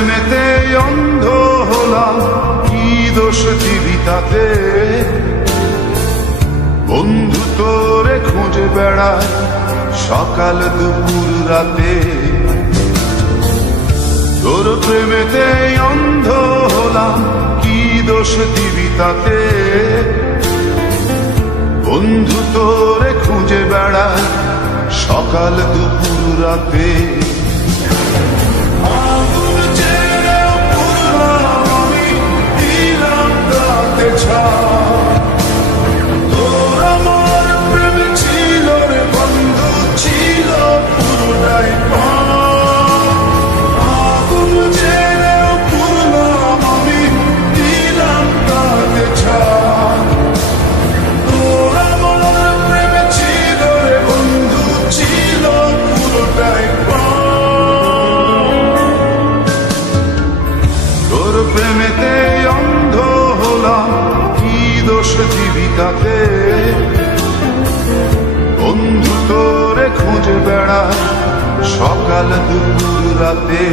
প্রেমেতে অন্ধ হলাম, কি দোষ দিবি তাতে? বন্ধু তোরে খুঁজে বেড়ায় সকাল দুপুর রাতে। তোর প্রেমেতে অন্ধ হলাম, কি দোষ দিবি তাতে? বন্ধু তোরে খুঁজে বেড়ায় সকাল দুপুর রাতে। প্রেমেতে অন্ধ হলাম, কি দোষ দিবি তাতে? বন্ধু তোরে খুঁজে বেড়ায় সকাল দুপুর রাতে।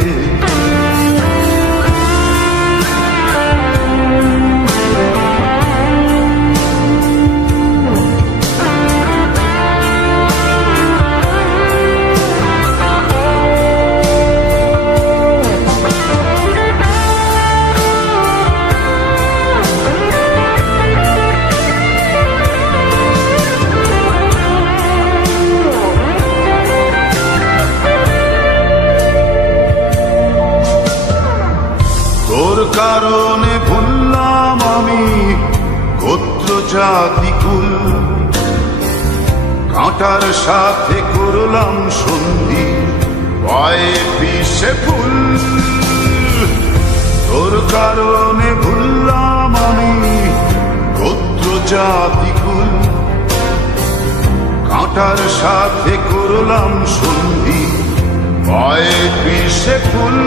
তোর কারণে ভুললাম আমি গোত্র জাতি কুল, কাঁটার সাথে করলাম সন্ধি পায়ে পিষে ফুল। তোর কারণে ভুললাম আমি গোত্র জাতি কুল, কাঁটার সাথে করলাম সন্ধি পায়ে পিষে ফুল।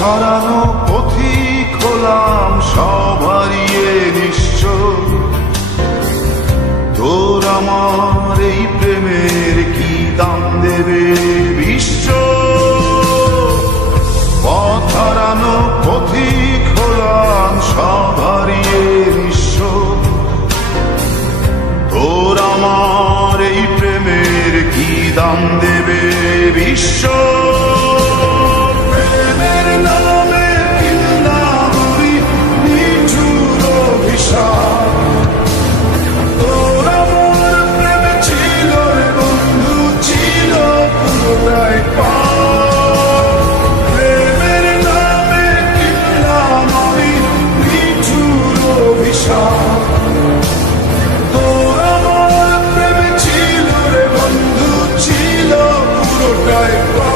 হারানো পথিক হলাম সব হারিয়ে নিঃস্ব, তোর আমার এই প্রেমের কি দাম দেবে বিশ্ব? পথ হারানো পথিক হলাম সব হারিয়ে নিঃস্ব, তোর আমার এই প্রেমের কি দাম দেবে বিশ্ব? Right.